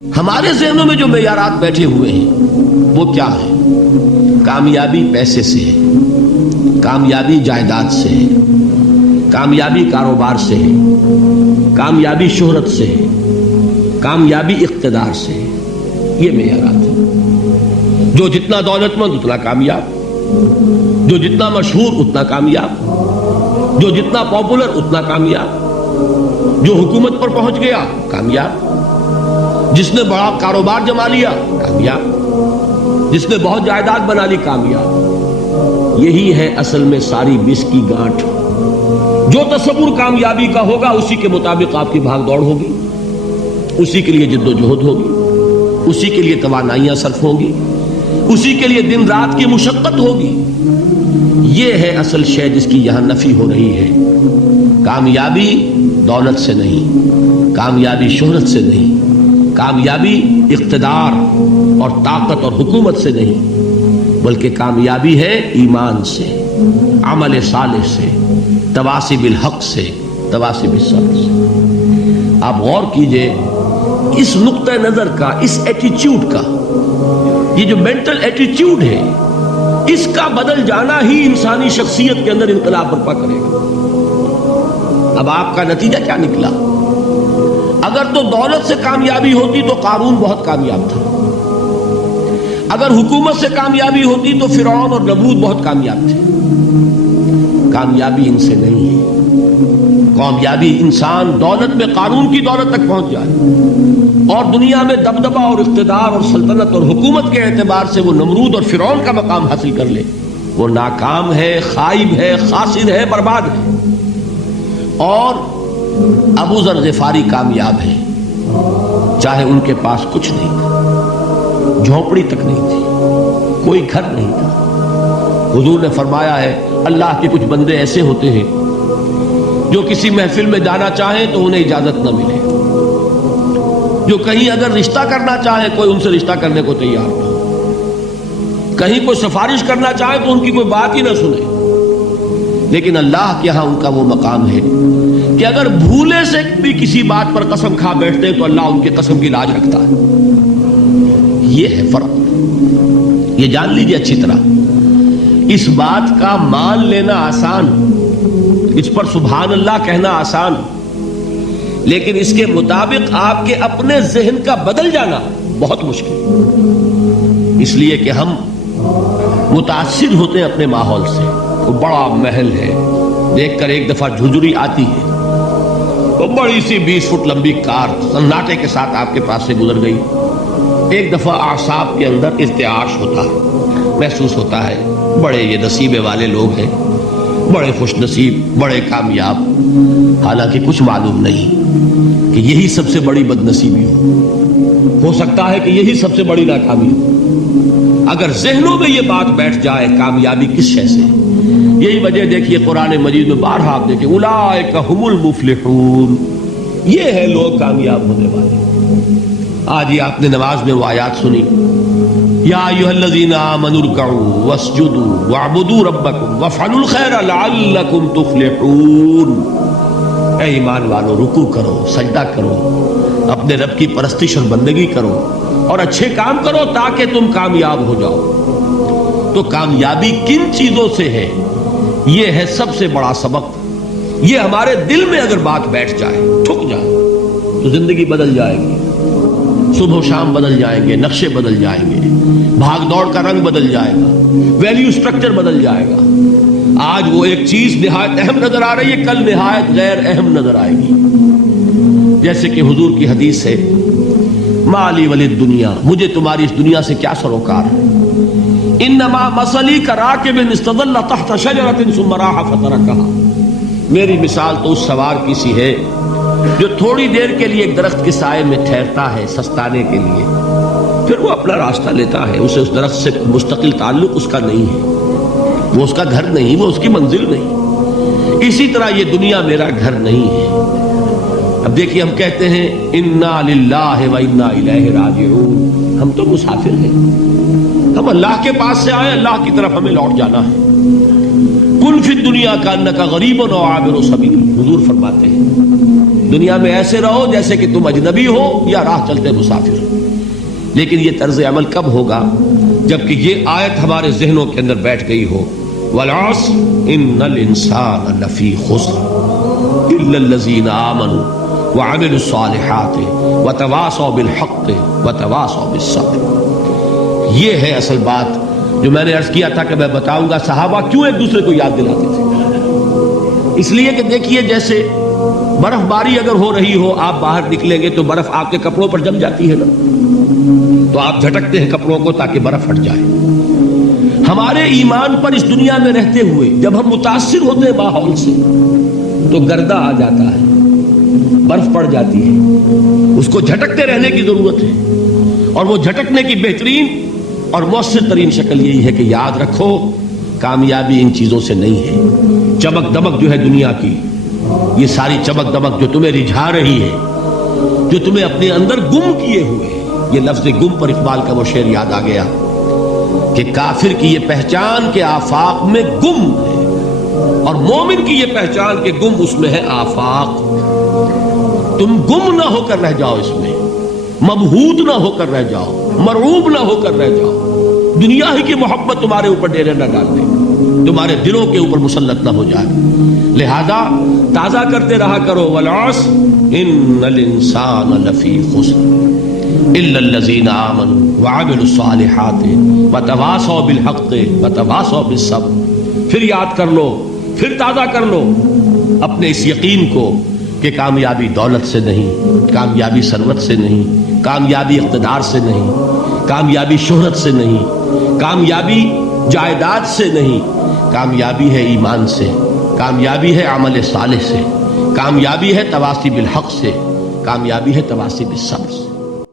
ہمارے ذہنوں میں جو معیارات بیٹھے ہوئے ہیں وہ کیا ہے؟ کامیابی پیسے سے ہے، کامیابی جائیداد سے ہے، کامیابی کاروبار سے ہے، کامیابی شہرت سے ہے، کامیابی اقتدار سے ہے. یہ معیارات ہیں. جو جتنا دولت مند اتنا کامیاب، جو جتنا مشہور اتنا کامیاب، جو جتنا پاپولر اتنا کامیاب، جو حکومت پر پہنچ گیا کامیاب، جس نے بڑا کاروبار جما لیا کامیاب، جس نے بہت جائیداد بنا لی کامیاب. یہی ہے اصل میں ساری بس کی گانٹھ. جو تصور کامیابی کا ہوگا اسی کے مطابق آپ کی بھاگ دوڑ ہوگی، اسی کے لیے جد و جہد ہوگی، اسی کے لیے توانائیاں صرف ہوں گی، اسی کے لیے دن رات کی مشقت ہوگی. یہ ہے اصل شے جس کی یہاں نفی ہو رہی ہے. کامیابی دولت سے نہیں، کامیابی شہرت سے نہیں، کامیابی اقتدار اور طاقت اور حکومت سے نہیں، بلکہ کامیابی ہے ایمان سے، عمل صالح سے، تواصی بالحق سے، تواصی بالصبر سے. آپ غور کیجئے اس نقطہ نظر کا، اس ایٹیچیوڈ کا، یہ جو مینٹل ایٹیچیوڈ ہے اس کا بدل جانا ہی انسانی شخصیت کے اندر انقلاب برپا کرے گا. اب آپ کا نتیجہ کیا نکلا؟ اگر تو دولت سے کامیابی ہوتی تو قارون بہت کامیاب تھا، اگر حکومت سے کامیابی ہوتی تو فرعون اور نمرود بہت کامیاب تھے. کامیابی ان سے نہیں ہے. کامیابی انسان دولت میں قارون کی دولت تک پہنچ جائے اور دنیا میں دبدبہ اور اقتدار اور سلطنت اور حکومت کے اعتبار سے وہ نمرود اور فرعون کا مقام حاصل کر لے، وہ ناکام ہے، خائب ہے، خاسر ہے، برباد ہے. اور ابو ذر غفاری کامیاب ہے، چاہے ان کے پاس کچھ نہیں تھا، جھونپڑی تک نہیں تھی، کوئی گھر نہیں تھا. حضور نے فرمایا ہے اللہ کے کچھ بندے ایسے ہوتے ہیں جو کسی محفل میں جانا چاہیں تو انہیں اجازت نہ ملے، جو کہیں اگر رشتہ کرنا چاہے کوئی ان سے رشتہ کرنے کو تیار نہ، کہیں کوئی سفارش کرنا چاہے تو ان کی کوئی بات ہی نہ سنے. لیکن اللہ کے ہاں ان کا وہ مقام ہے کہ اگر بھولے سے بھی کسی بات پر قسم کھا بیٹھتے ہیں تو اللہ ان کی قسم کی لاج رکھتا ہے. یہ ہے فرق. یہ جان لیجیے اچھی طرح. اس بات کا مان لینا آسان، اس پر سبحان اللہ کہنا آسان، لیکن اس کے مطابق آپ کے اپنے ذہن کا بدل جانا بہت مشکل. اس لیے کہ ہم متاثر ہوتے ہیں اپنے ماحول سے. وہ بڑا محل ہے، دیکھ کر ایک دفعہ جھجری آتی ہے، وہ بڑی سی 20 فٹ لمبی کار سناٹے کے ساتھ آپ کے پاس سے گزر گئی. ایک دفعہ اعصاب کے اندر ارتعاش ہوتا ہے، محسوس ہوتا ہے بڑے یہ نصیبے والے لوگ ہیں، بڑے خوش نصیب، بڑے کامیاب. حالانکہ کچھ معلوم نہیں کہ یہی سب سے بڑی بد نصیبی ہو سکتا ہے کہ یہی سب سے بڑی ناکامی ہو. اگر ذہنوں میں یہ بات بیٹھ جائے کامیابی کس شے سے. یہی وجہ دیکھیے قرآن مجید میں بارہا آپ دیکھیں اولئک هم المفلحون، یہ ہے لوگ کامیاب ہونے والے. آج یہ آپ نے نماز میں وہ آیات سنی، یا ایھا الذین آمنوا ارکعوا واسجدوا واعبدوا ربکم وافعلوا الخیر لعلکم تفلحون. اے ایمان والو، رکوع کرو، سجدہ کرو، اپنے رب کی پرستش اور بندگی کرو اور اچھے کام کرو تاکہ تم کامیاب ہو جاؤ. تو کامیابی کن چیزوں سے ہے؟ یہ ہے سب سے بڑا سبق. یہ ہمارے دل میں اگر بات بیٹھ جائے، ٹھک جائے، تو زندگی بدل جائے گی. صبح و شام بدل جائیں گے، نقشے بدل جائیں گے، بھاگ دوڑ کا رنگ بدل جائے گا، ویلیو سٹرکچر بدل جائے گا. آج وہ ایک چیز نہایت اہم نظر آ رہی ہے، کل نہایت غیر اہم نظر آئے گی. جیسے کہ حضور کی حدیث ہے مالی ولی الدنیا، مجھے تمہاری اس دنیا سے کیا سروکار ہے. انما مثلی کراکب استظل تحت شجرۃ ثم راح فترکها، میری مثال تو اس سوار کی سی ہے جو تھوڑی دیر کے لیے ایک درخت کے سائے میں ٹھہرتا ہے سستانے کے لیے، پھر وہ اپنا راستہ لیتا ہے. اسے اس درخت سے مستقل تعلق اس کا نہیں ہے، وہ اس کا گھر نہیں، وہ اس کی منزل نہیں. اسی طرح یہ دنیا میرا گھر نہیں ہے. اب دیکھیے ہم کہتے ہیں انا للہ و انا الیہ راجعون، ہم تو مسافر ہیں، ہم اللہ کے پاس سے آئے، اللہ کی طرف ہمیں لوٹ جانا ہے. کن فی الدنیا کانک غریب و عابر سبیل، حضور فرماتے ہیں دنیا میں ایسے رہو جیسے کہ تم اجنبی ہو یا راہ چلتے مسافر ہو. لیکن یہ طرز عمل کب ہوگا؟ جبکہ یہ آیت ہمارے ذہنوں کے اندر بیٹھ گئی ہو. والعصر ان الانسان لفی خسر الا الذین آمنوا وعملوا الصالحات وتواصوا بالحق وتواصوا بالصبر. یہ ہے اصل بات جو میں نے عرض کیا تھا کہ میں بتاؤں گا صحابہ کیوں ایک دوسرے کو یاد دلاتے تھے. اس لیے کہ دیکھیے جیسے برف باری اگر ہو رہی ہو، آپ باہر نکلیں گے تو برف آپ کے کپڑوں پر جم جاتی ہے نا، تو آپ جھٹکتے ہیں کپڑوں کو تاکہ برف ہٹ جائے. ہمارے ایمان پر اس دنیا میں رہتے ہوئے جب ہم متاثر ہوتے ہیں ماحول سے تو گردہ آ جاتا ہے، برف پڑ جاتی ہے، اس کو جھٹکتے رہنے کی ضرورت ہے. اور وہ جھٹکنے کی بہترین اور مؤثر ترین شکل یہی ہے کہ یاد رکھو کامیابی ان چیزوں سے نہیں ہے. چمک دمک جو ہے دنیا کی، یہ ساری چمک دمک جو تمہیں رجھا رہی ہے، جو تمہیں اپنے اندر گم کیے ہوئے ہے. یہ لفظ گم پر اقبال کا وہ شعر یاد آ گیا کہ کافر کی یہ پہچان کے آفاق میں گم ہے، اور مومن کی یہ پہچان کے گم اس میں ہے آفاق. تم گم نہ ہو کر رہ جاؤ، اس میں مبہوت نہ ہو کر رہ جاؤ، مرعوب نہ ہو کر رہ جاؤ. دنیا ہی کی محبت تمہارے اوپر ڈیرے نہ ڈال دے، تمہارے دلوں کے اوپر مسلط نہ ہو جائے. لہذا تازہ کرتے رہا کرو والعصر ان الانسان لفی خسر الا الذین آمنوا وعملوا الصالحات وتواصوا بالحق وتواصوا بالصبر. پھر یاد کر لو، پھر تازہ کر لو اپنے اس یقین کو کہ کامیابی دولت سے نہیں، کامیابی ثروت سے نہیں، کامیابی اقتدار سے نہیں، کامیابی شہرت سے نہیں، کامیابی جائیداد سے نہیں. کامیابی ہے ایمان سے، کامیابی ہے عمل صالح سے، کامیابی ہے تواصی بالحق سے، کامیابی ہے تواصی بالصبر سے.